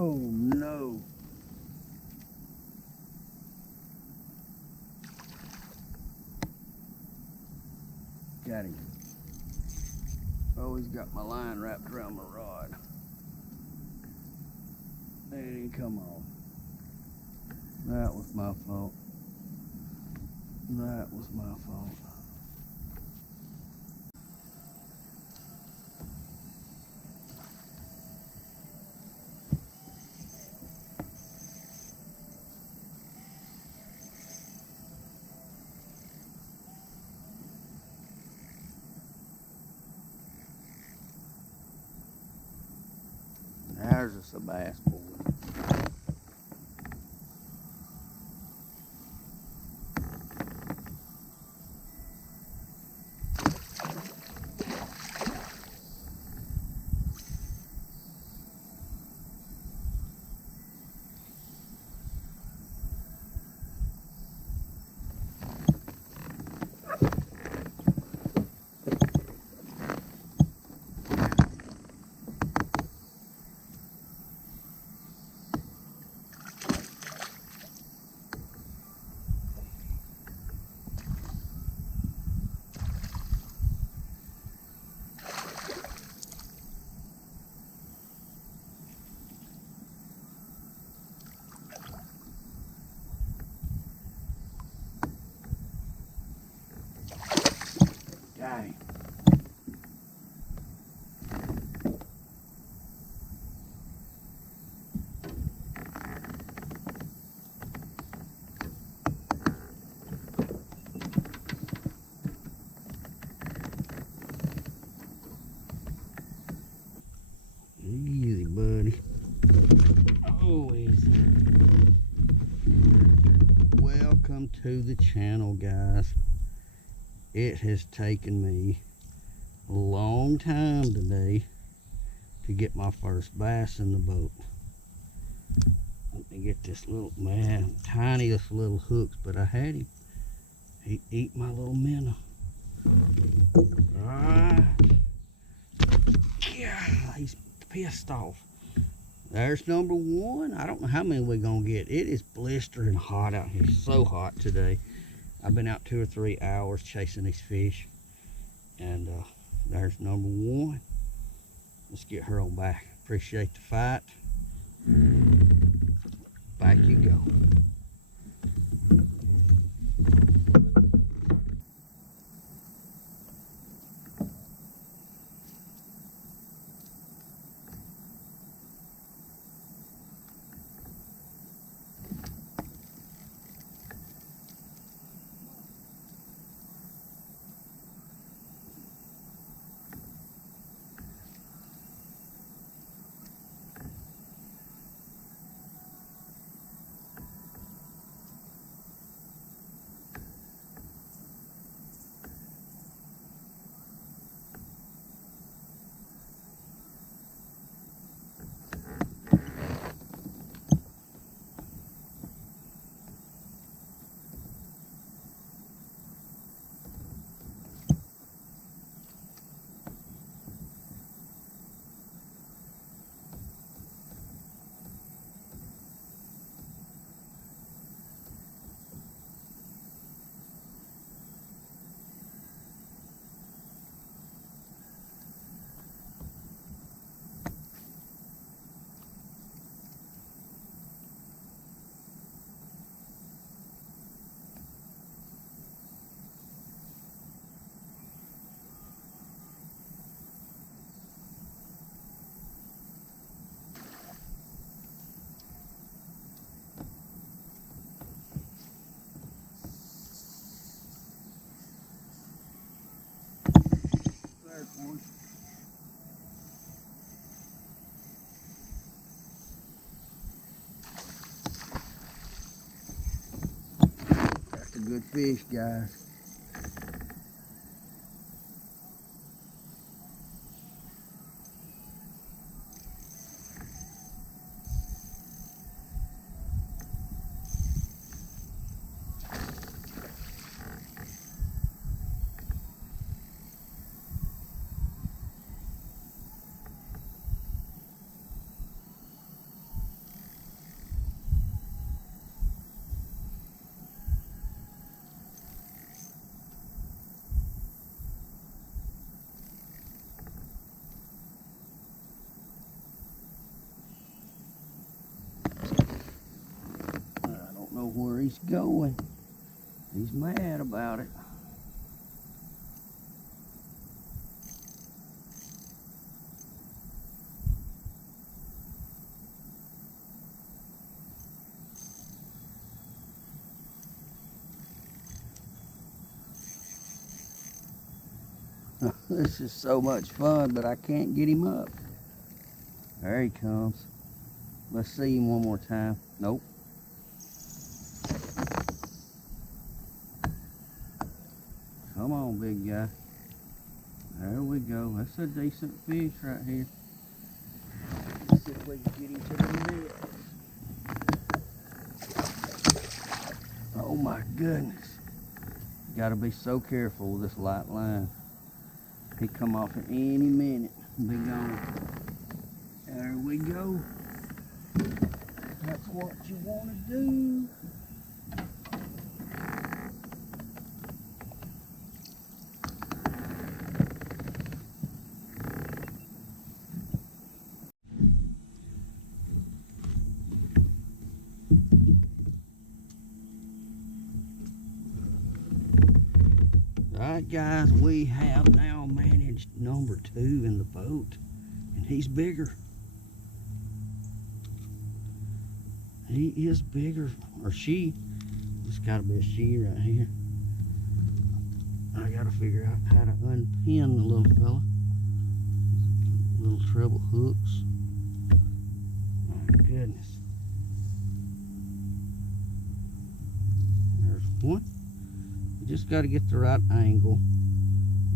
Oh no. Got him. Always got my line wrapped around my rod. It didn't come off. That was my fault. That was my fault. There's just a bass boy. Dang. Easy, buddy. Oh, easy. Welcome to the channel, guys. It has taken me a long time today to get my first bass in the boat. Let me get this little man, tiniest little hooks, but I had him. He ate my little minnow. Alright. Yeah, he's pissed off. There's number one. I don't know how many we're gonna get. It is blistering hot out here. So hot today. I've been out 2 or 3 hours chasing these fish. And there's number one. Let's get her on back. Appreciate the fight. Back you go. One. That's a good fish, guys. know where he's going. He's mad about it. This is so much fun, but I can't get him up. There he comes. Let's see him one more time. Nope. Come on, big guy. There we go. That's a decent fish right here. Let's see if we can get him to the net. Oh my goodness. You gotta be so careful with this light line. He come off at any minute and be gone. There we go. That's what you want to do. Alright guys, we have now managed number 2 in the boat, and he's bigger. He is bigger, or she. It's got to be a she right here. I got to figure out how to unpin the little fella. Little treble hooks. My goodness. There's one. You just got to get the right angle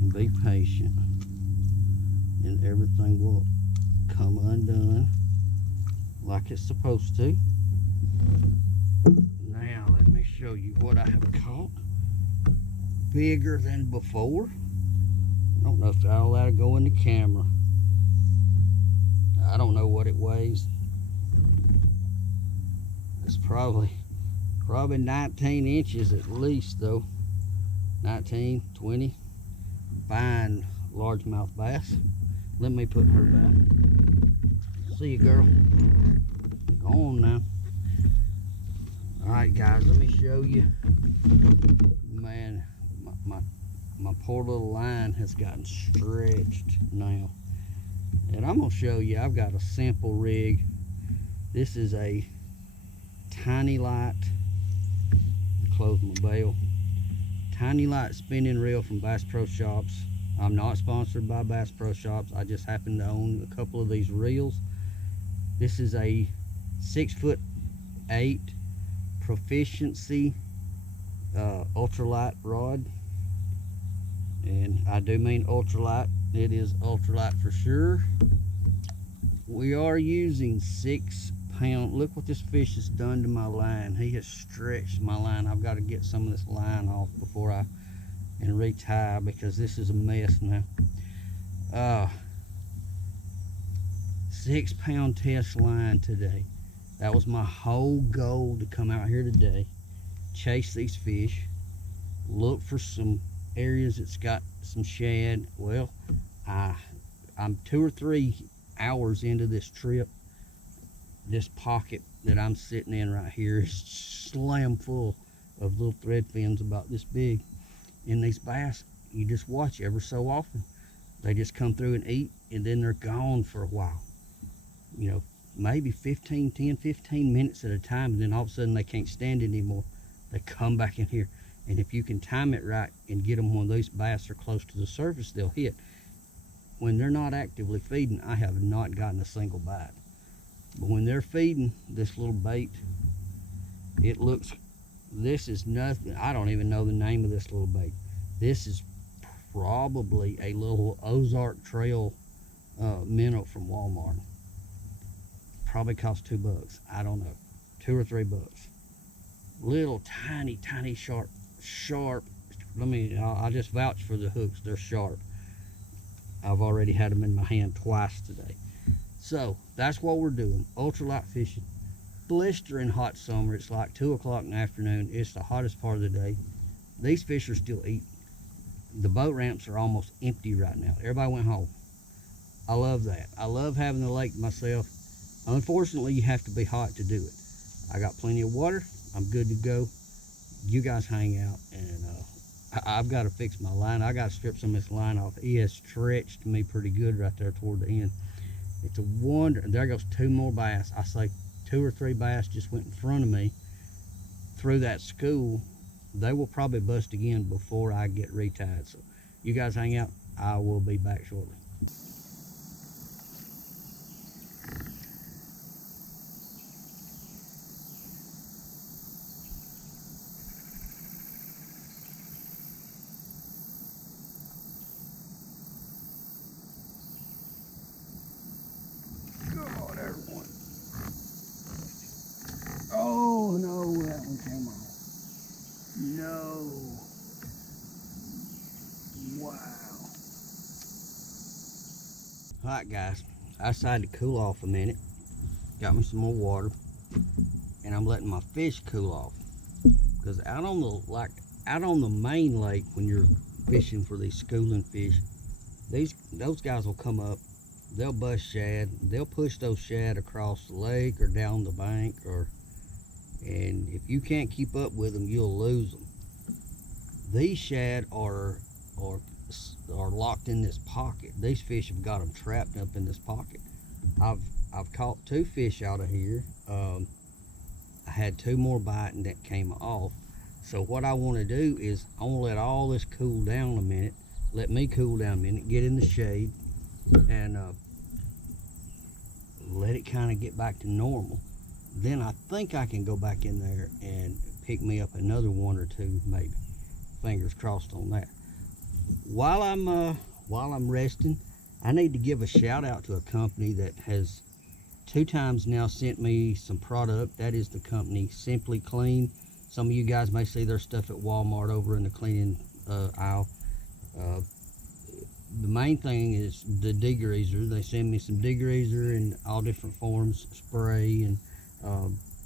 and be patient, and everything will come undone like it's supposed to. Now let me show you what I have caught. Bigger than before. I don't know if all that'll go in the camera. I don't know what it weighs. It's probably 19 inches at least though. 19, 20. Fine largemouth bass. Let me put her back. See you, girl. Go on now. Alright guys, let me show you. Man, my poor little line has gotten stretched now. And I'm going to show you, I've got a simple rig. This is a tiny light. Close my bail. Tiny light spinning reel from Bass Pro Shops. I'm not sponsored by Bass Pro Shops. I just happen to own a couple of these reels. This is a 6'8" Proficiency ultralight rod, and I do mean ultralight. It is ultralight for sure. We are using 6 pound. Look what this fish has done to my line. He has stretched my line. I've got to get some of this line off before I and retie, because this is a mess now. 6 pound test line today. That was my whole goal, to come out here today, chase these fish, look for some areas that's got some shad. Well, I'm 2 or 3 hours into this trip. This pocket that I'm sitting in right here is slam full of little thread fins about this big. And these bass, you just watch ever so often. They just come through and eat, and then they're gone for a while. You know, maybe 10, 15 minutes at a time, and then all of a sudden they can't stand it anymore. They come back in here, and if you can time it right and get them when those bass are close to the surface, they'll hit. When they're not actively feeding, I have not gotten a single bite. But when they're feeding this little bait, it looks, this is nothing. I don't even know the name of this little bait. This is probably a little Ozark Trail minnow from Walmart. Probably cost $2. I don't know, $2 or $3. Little tiny sharp. I'll just vouch for the hooks. They're sharp. I've already had them in my hand twice today. So that's what we're doing. Ultralight fishing. Blistering hot summer. It's like 2 o'clock in the afternoon. It's the hottest part of the day. These fish are still eating. The boat ramps are almost empty right now. Everybody went home. I love that. I love having the lake to myself. Unfortunately, you have to be hot to do it. I got plenty of water. I'm good to go. You guys hang out, and I've got to fix my line. I got to strip some of this line off. It has stretched me pretty good right there toward the end. It's a wonder. There goes 2 more bass. I say 2 or 3 bass just went in front of me through that school. They will probably bust again before I get retied. So you guys hang out. I will be back shortly. Come on, everyone. Oh no, that one came off. No. Wow. Alright guys, I decided to cool off a minute. Got me some more water, and I'm letting my fish cool off. Because out on the main lake, when you're fishing for these schooling fish, those guys will come up, they'll bust shad, they'll push those shad across the lake or down the bank, and if you can't keep up with them, you'll lose them. These shad are locked in this pocket. These fish have got them trapped up in this pocket. I've caught 2 fish out of here. I had 2 more biting that came off. So what I want to do is I want to let all this cool down a minute. Let me cool down a minute, get in the shade, and let it kind of get back to normal. Then I think I can go back in there and pick me up another 1 or 2 maybe. Fingers crossed on that. While I'm resting, I need to give a shout out to a company that has 2 times now sent me some product. That is the company Simply Clean. Some of you guys may see their stuff at Walmart over in the cleaning aisle. The main thing is the degreaser. They send me some degreaser in all different forms, spray, and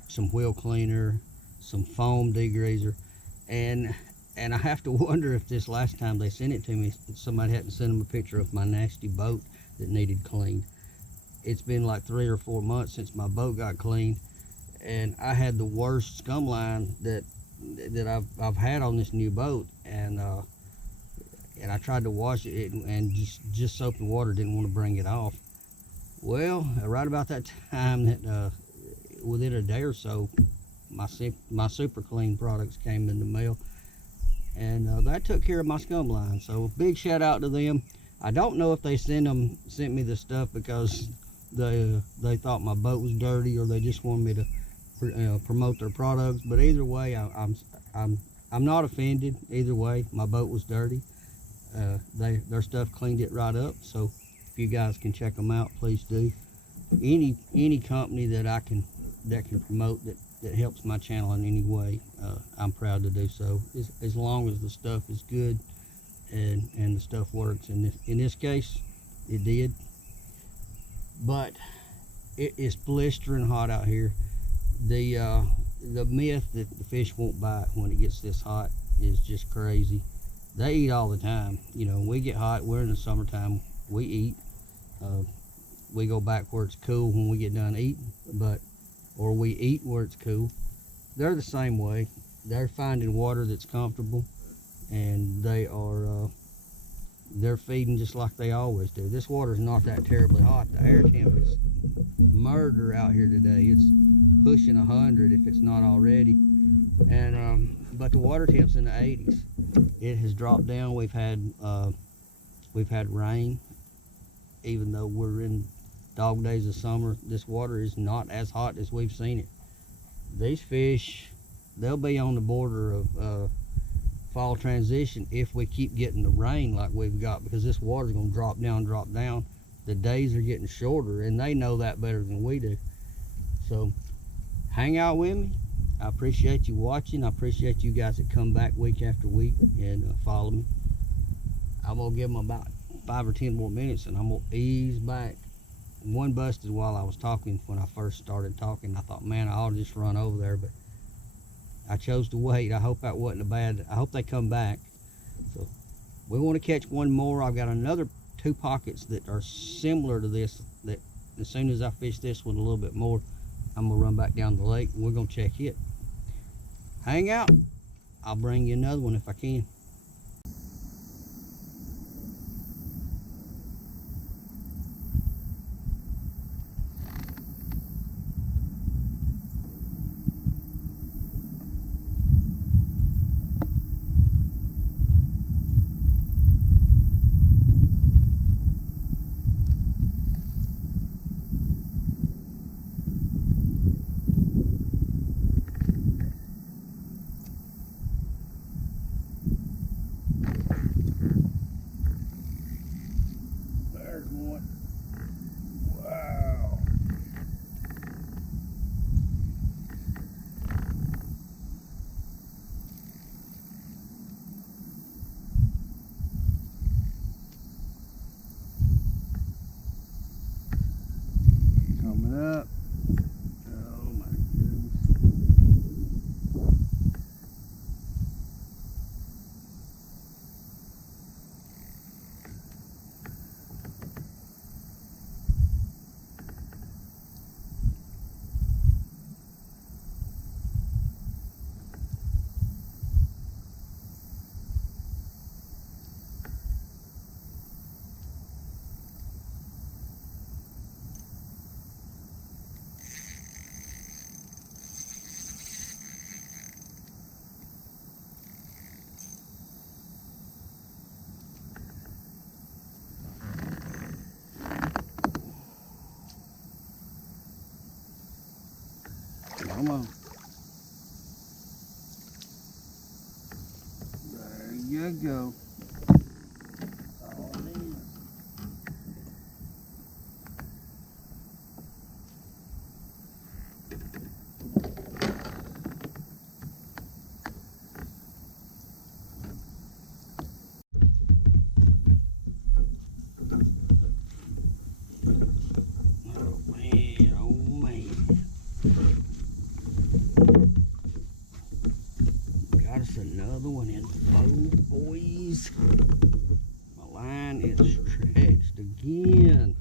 some wheel cleaner, some foam degreaser, and I have to wonder if this last time they sent it to me, somebody hadn't sent them a picture of my nasty boat that needed cleaned. It's been like 3 or 4 months since my boat got cleaned, and I had the worst scum line that I've had on this new boat, and I tried to wash it, and just soap and water didn't want to bring it off. Well, right about that time, that within a day or so, my Super Clean products came in the mail, and that took care of my scum line. So big shout out to them. I don't know if they sent me the stuff because they thought my boat was dirty, or they just wanted me to promote their products. But either way, I'm not offended. Either way, my boat was dirty. Their stuff cleaned it right up. So if you guys can check them out, please do. Any company that can promote that helps my channel in any way, I'm proud to do so, as long as the stuff is good and the stuff works. In this case, it did. But it is blistering hot out here. The myth that the fish won't bite when it gets this hot is just crazy. They eat all the time. You know, we get hot, we're in the summertime, we eat. We go back where it's cool when we get done eating, or we eat where it's cool. They're the same way. They're finding water that's comfortable, and they're feeding just like they always do. This water's not that terribly hot. The air temp is murder out here today. It's pushing 100 if it's not already, and but the water temp's in the 80s. It has dropped down. We've had rain. Even though we're in dog days of summer, this water is not as hot as we've seen it. These fish, they'll be on the border of fall transition if we keep getting the rain like we've got, because this water's going to drop down. The days are getting shorter, and they know that better than we do. So hang out with me. I appreciate you watching. I appreciate you guys that come back week after week and follow me. I'm going to give them about 5 or 10 more minutes, and I'm gonna ease back. One busted while I was talking. When I first started talking, I thought, man, I ought to just run over there, but I chose to wait. I hope that wasn't a bad. I hope they come back. So we want to catch one more. I've got another 2 pockets that are similar to this, that as soon as I fish this one a little bit more, I'm gonna run back down the lake and we're gonna check it. Hang out. I'll bring you another one if I can. There's one. Wow. Coming up. Oh my goodness. Come on. There you go. All in. Oh man, oh man. Got us another one in the boat, boys. My line is stretched again.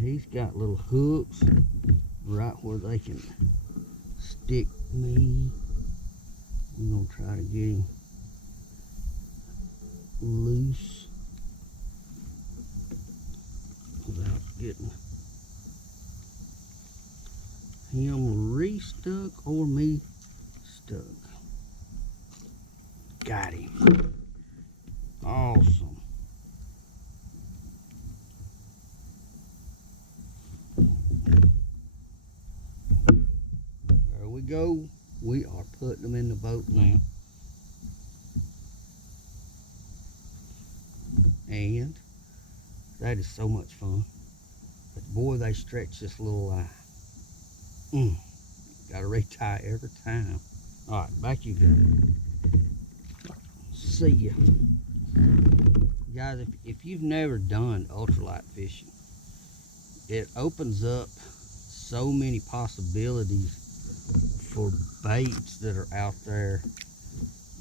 He's got little hooks right where they can stick me. I'm gonna try to get him loose without getting him re-stuck or me stuck. Got him. Awesome. There we go. We are putting them in the boat now. And that is so much fun. But boy, they stretch this little line. Gotta retie every time. Alright, back you go. See ya. Guys, if you've never done ultralight fishing, it opens up so many possibilities for baits that are out there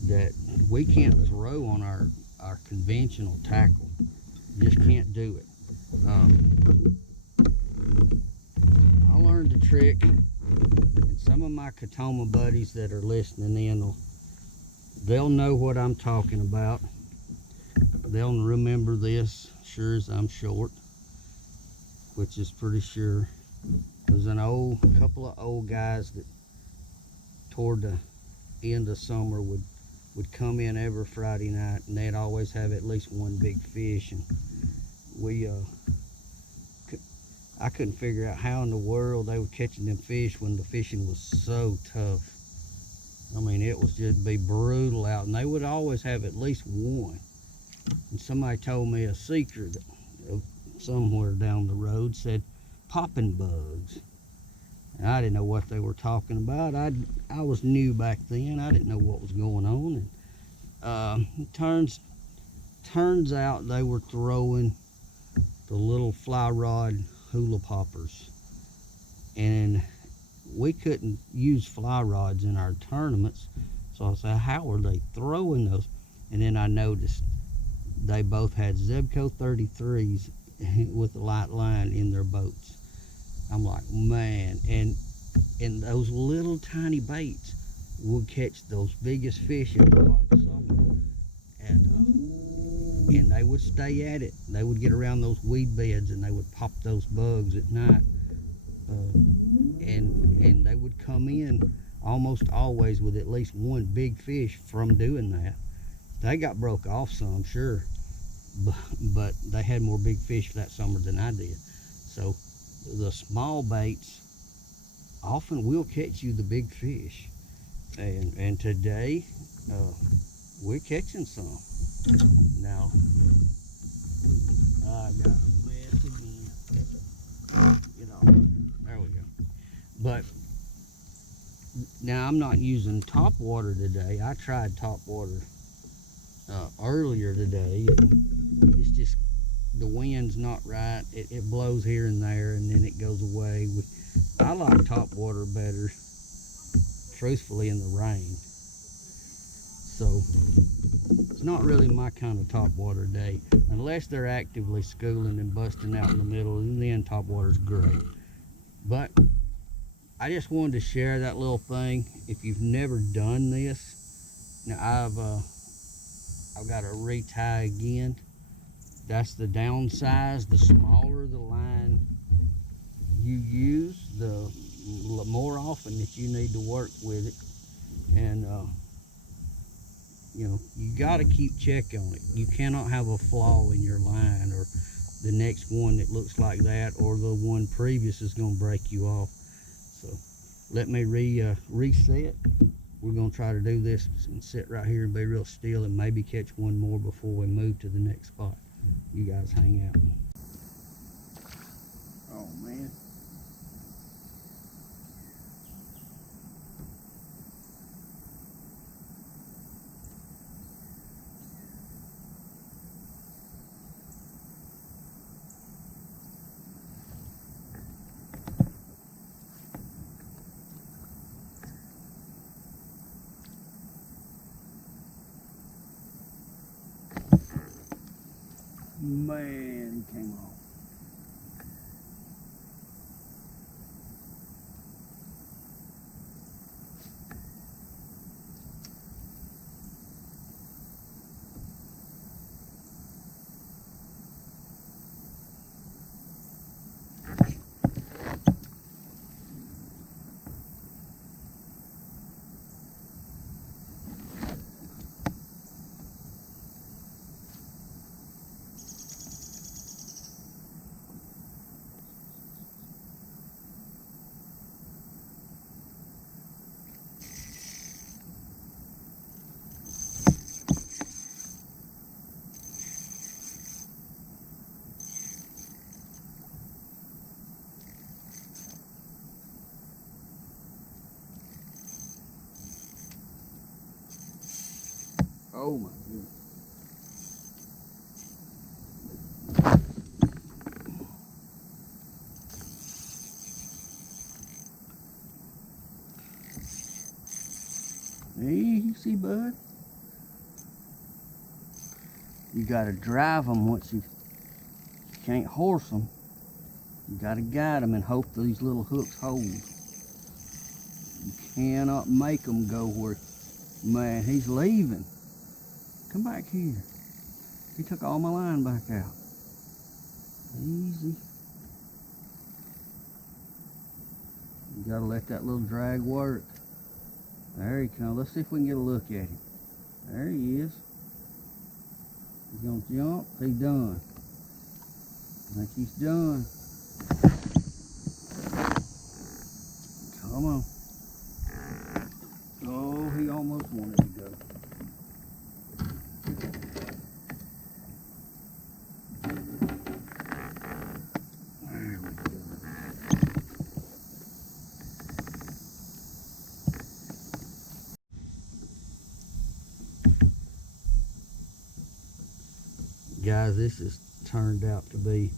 that we can't throw on our conventional tackle. You just can't do it. I learned the trick, and some of my Katoma buddies that are listening in, they'll know what I'm talking about. They'll remember this, sure as I'm short, which is pretty sure. There's an couple of old guys that toward the end of summer would come in every Friday night, and they'd always have at least one big fish. And I couldn't figure out how in the world they were catching them fish when the fishing was so tough. I mean, it was just be brutal out, and they would always have at least one. And somebody told me a secret somewhere down the road, said popping bugs. And I didn't know what they were talking about. I was new back then. I didn't know what was going on. And it turns out they were throwing the little fly rod hula poppers, and we couldn't use fly rods in our tournaments. So I said, how are they throwing those? And then I noticed they both had Zebco 33s with a light line in their boats. I'm like, man. And And those little tiny baits would catch those biggest fish in the hot summer. And they would stay at it. They would get around those weed beds and they would pop those bugs at night. And they would come in almost always with at least one big fish from doing that. They got broke off some, sure, but they had more big fish that summer than I did. So the small baits often will catch you the big fish. And today we're catching some. Now I got a mess again. Get off. There we go. But now I'm not using top water today. I tried top water earlier today, and it's just the wind's not right. It blows here and there and then it goes away. I like top water better, truthfully, in the rain. So it's not really my kind of top water day, unless they're actively schooling and busting out in the middle, and then top water's great. But I just wanted to share that little thing. If you've never done this, now I've got to retie again. That's the downside. The smaller the line you use, the more often that you need to work with it. And you know, you got to keep check on it. You cannot have a flaw in your line, or the next one that looks like that, or the one previous is going to break you off. So let me reset. We're going to try to do this and sit right here and be real still and maybe catch one more before we move to the next spot. You guys hang out. Oh man. Man, he came off. Oh my goodness. Easy, bud. You gotta drive them once you can't horse them. You gotta guide them and hope these little hooks hold. You cannot make them go where, man, he's leaving. Come back here. He took all my line back out. Easy. You gotta let that little drag work. There he comes. Let's see if we can get a look at him. There he is. He's gonna jump. He's done. I think he's done. Come on. Oh, he almost wanted to go. There we go. Guys, this has turned out to be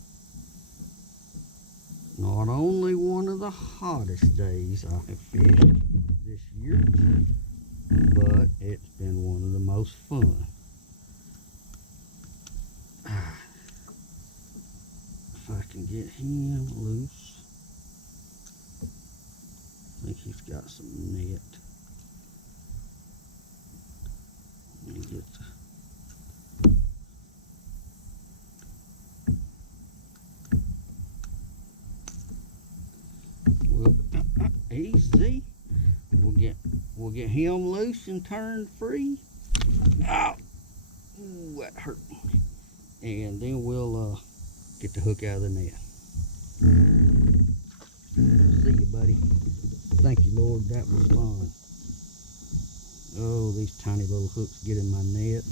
not only one of the hottest days I have fished this year, but it's been one of the most fun. If I can get him loose. See, See, we'll get him loose and turned free. Oh, ooh, that hurt. And then we'll get the hook out of the net. See you, buddy. Thank you, Lord. That was fun. Oh, these tiny little hooks get in my net.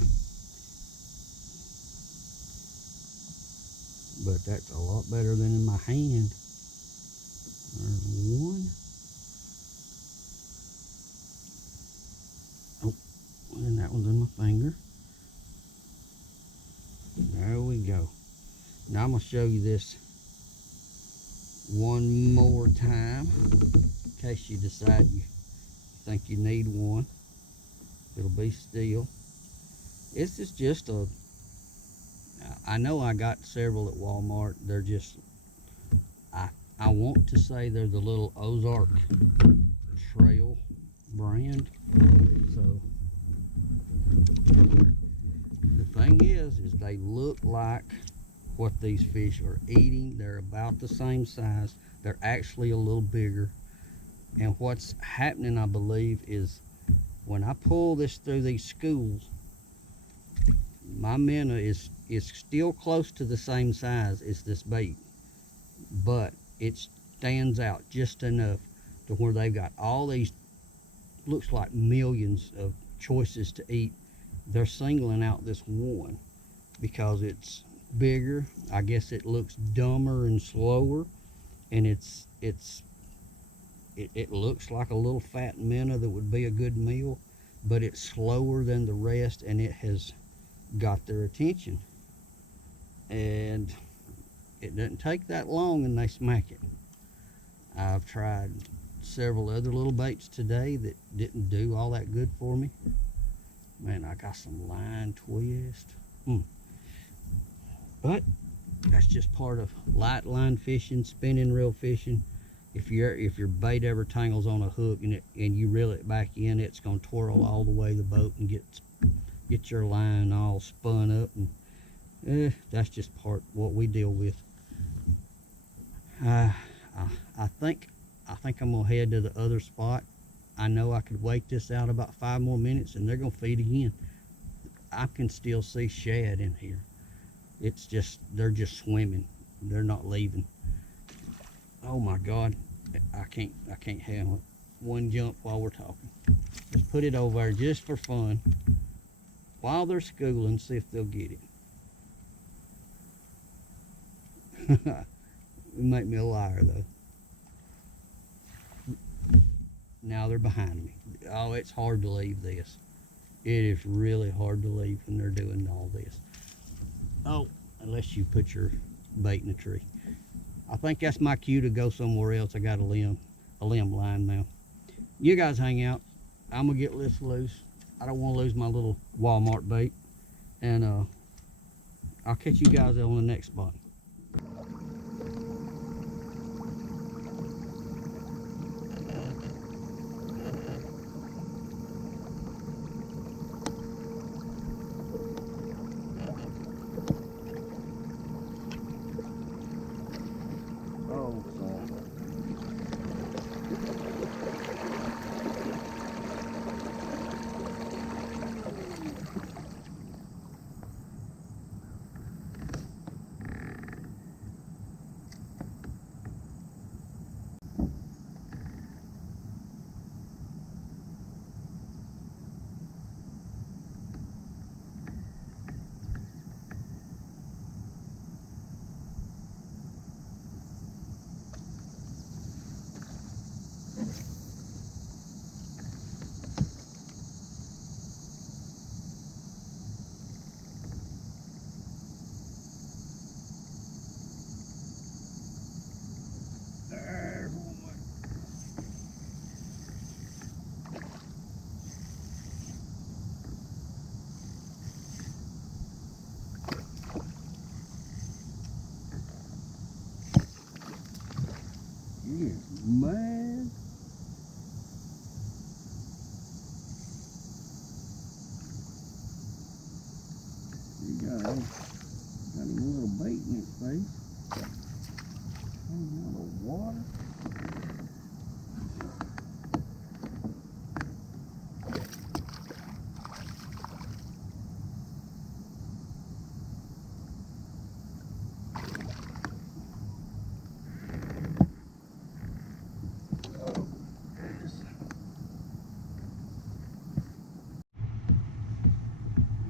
But that's a lot better than in my hand. There's one. Oh, and that one's in my finger. There we go. Now I'm going to show you this one more time in case you decide you think you need one. It'll be steel. This is just a, I know I got several at Walmart. They're just, I want to say they're the little Ozark Trail brand. So the thing is they look like what these fish are eating. They're about the same size. They're actually a little bigger. And what's happening, I believe, is when I pull this through these schools, my minnow is still close to the same size as this bait, but it stands out just enough to where they've got all these, looks like millions of choices to eat. They're singling out this one because it's bigger. I guess it looks dumber and slower, and it looks like a little fat minnow that would be a good meal, but it's slower than the rest, and it has got their attention. And it doesn't take that long and they smack it. I've tried several other little baits today that didn't do all that good for me. Man, I got some line twist. But that's just part of light line fishing, spinning reel fishing. If your bait ever tangles on a hook and you reel it back in, it's gonna twirl all the way the boat and get your line all spun up, and that's just part of what we deal with. I think I'm gonna head to the other spot. I know I could wait this out about 5 more minutes and they're gonna feed again. I can still see shad in here. It's just, they're just swimming. They're not leaving. Oh my God, I can't handle it. One jump while we're talking. Just put it over there just for fun while they're schooling, see if they'll get it. It make me a liar though. Now they're behind me. Oh, it's hard to leave this. It is really hard to leave when they're doing all this. Oh, unless you put your bait in a tree. I think that's my cue to go somewhere else. I got a limb line now. You guys hang out. I'm gonna get this loose. I don't want to lose my little Walmart bait. And I'll catch you guys on the next spot.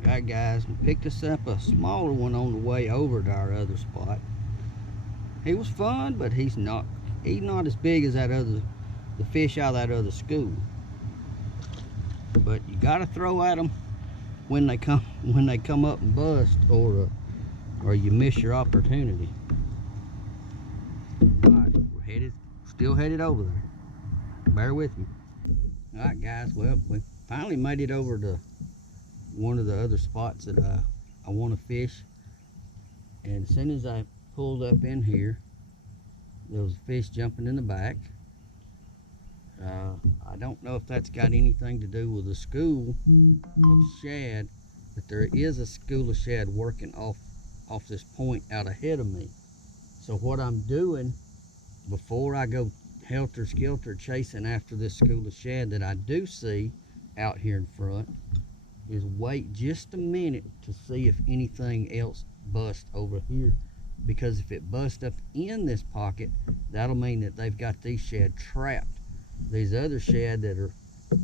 Alright guys, we picked us up a smaller one on the way over to our other spot. He was fun, but he's not as big as the fish out of that other school. But you gotta throw at them when they come up and bust, or you miss your opportunity. Alright, we're still headed over there. Bear with me. Alright guys, well, we finally made it over to one of the other spots that I want to fish. And as soon as I pulled up in here, there was a fish jumping in the back. I don't know if that's got anything to do with the school of shad, but there is a school of shad working off this point out ahead of me. So what I'm doing before I go helter-skelter chasing after this school of shad that I do see out here in front is wait just a minute to see if anything else busts over here, because if it busts up in this pocket, that'll mean that they've got these shad trapped. These other shad that are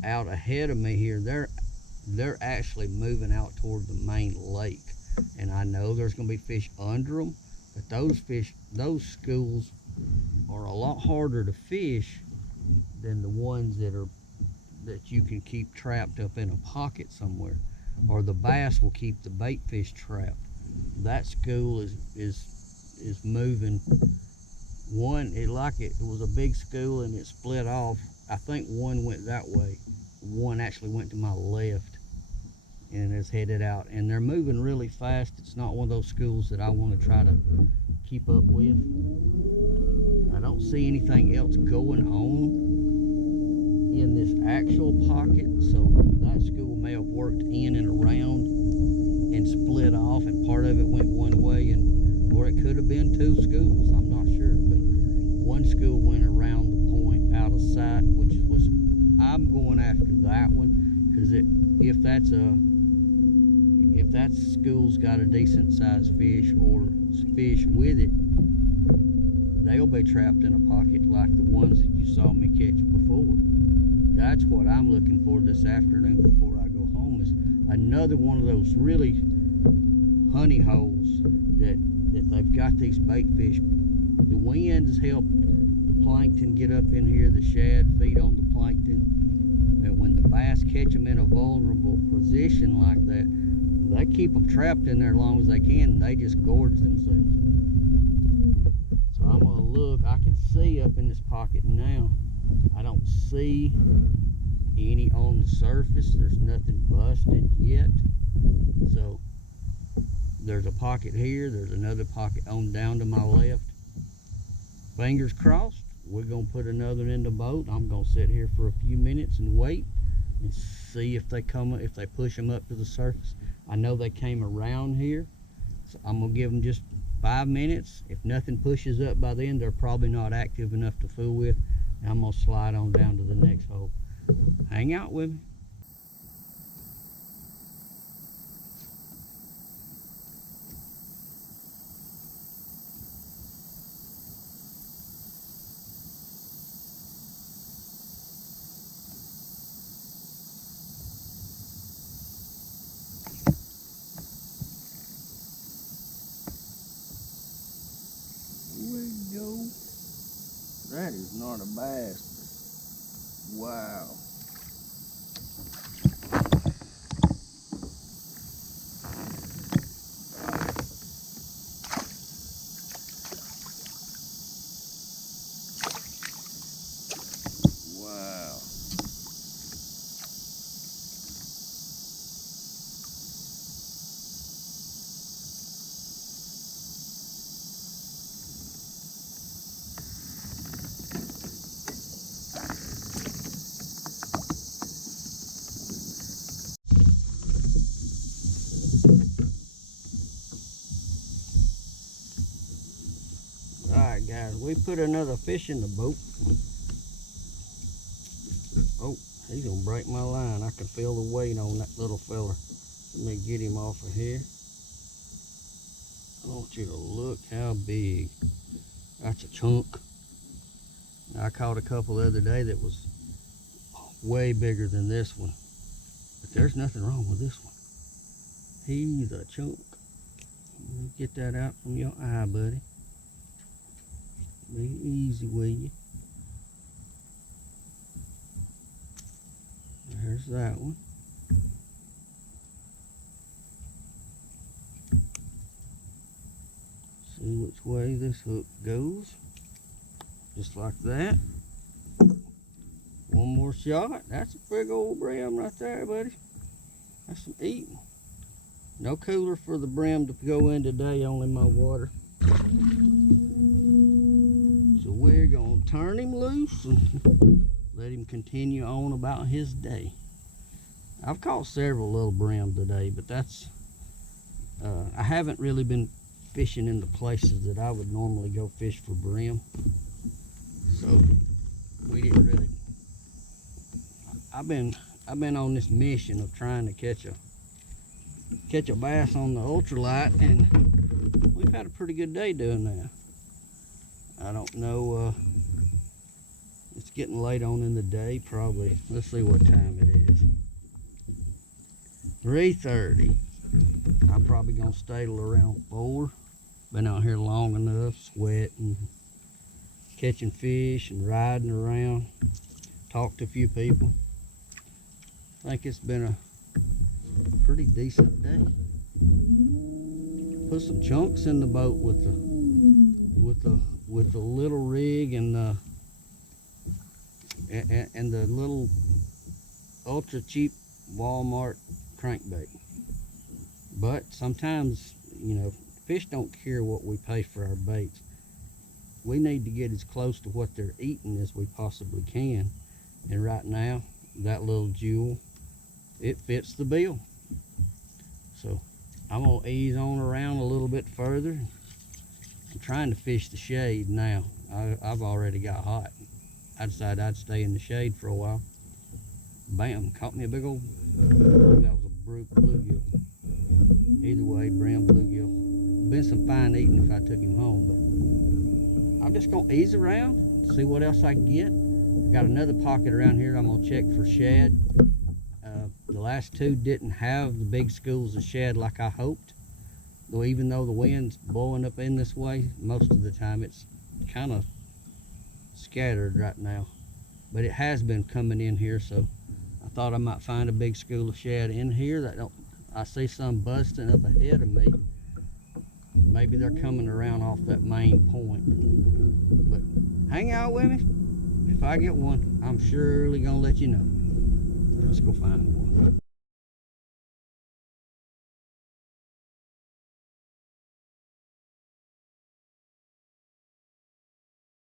out ahead of me here, they're actually moving out toward the main lake, and I know there's going to be fish under them, but those schools are a lot harder to fish than the ones that you can keep trapped up in a pocket somewhere, or the bass will keep the bait fish trapped. That school is moving. It was a big school and it split off. I think one went that way, one actually went to my left and is headed out, and they're moving really fast. It's not one of those schools that I want to try to keep up with. I don't see anything else going on in this actual pocket, so that school may have worked in and around and split off, and part of it went one way, or it could have been two schools. I'm not sure, but one school went around the point out of sight, which was, I'm going after that one, because if that school's got a decent sized fish or fish with it, they'll be trapped in a pocket like the ones that you saw me catch before. That's what I'm looking for this afternoon before I go home, is another one of those really honey holes that they've got these bait fish. The wind has helped the plankton get up in here, the shad feed on the plankton, and when the bass catch them in a vulnerable position like that, they keep them trapped in there as long as they can, and they just gorge themselves. So I'm gonna look. I can see up in this pocket now. I don't see any on the surface. There's nothing busted yet. So there's a pocket here. There's another pocket on down to my left. Fingers crossed. We're gonna put another in the boat. I'm gonna sit here for a few minutes and wait and see if they push them up to the surface. I know they came around here, so I'm gonna give them just 5 minutes. If nothing pushes up by then, they're probably not active enough to fool with, and I'm gonna slide on down to the next hole. Hang out with me. That is not a bass. Wow. Wow. Alright guys, we put another fish in the boat. Oh, he's gonna break my line. I can feel the weight on that little fella. Let me get him off of here. I want you to look how big. That's a chunk. I caught a couple the other day that was way bigger than this one, but there's nothing wrong with this one. He's a chunk. Get that out from your eye, buddy. Be easy with you. There's that one. See which way this hook goes. Just like that. One more shot. That's a big old brim right there, buddy. That's some eating. No cooler for the brim to go in today, only my water. So we're gonna turn him loose and let him continue on about his day. I've caught several little brim today, but that's I haven't really been fishing in the places that I would normally go fish for brim. So we didn't really. I've been on this mission of trying to catch a bass on the ultralight, and we've had a pretty good day doing that. I don't know, it's getting late on in the day, probably. Let's see what time it is. 3:30. I'm probably gonna stay till around 4. Been out here long enough, sweating, catching fish and riding around. Talked to a few people. I think it's been a pretty decent day. Put some chunks in the boat with the little rig and the little ultra cheap Walmart crankbait. But sometimes, you know, fish don't care what we pay for our baits. We need to get as close to what they're eating as we possibly can. And right now, that little jewel, it fits the bill. So I'm gonna ease on around a little bit further. I'm trying to fish the shade now. I've already got hot. I decided I'd stay in the shade for a while. Bam, caught me a big old, that was a bluegill. Either way, brown bluegill. Been some fine eating if I took him home, but I'm just gonna ease around, see what else I can get. Got another pocket around here I'm gonna check for shad. The last two didn't have the big schools of shad like I hoped. Though even though the wind's blowing up in this way, most of the time it's kind of scattered right now. But it has been coming in here, so I thought I might find a big school of shad in here. I see some busting up ahead of me. Maybe they're coming around off that main point. But hang out with me. If I get one, I'm surely gonna let you know. Let's go find one.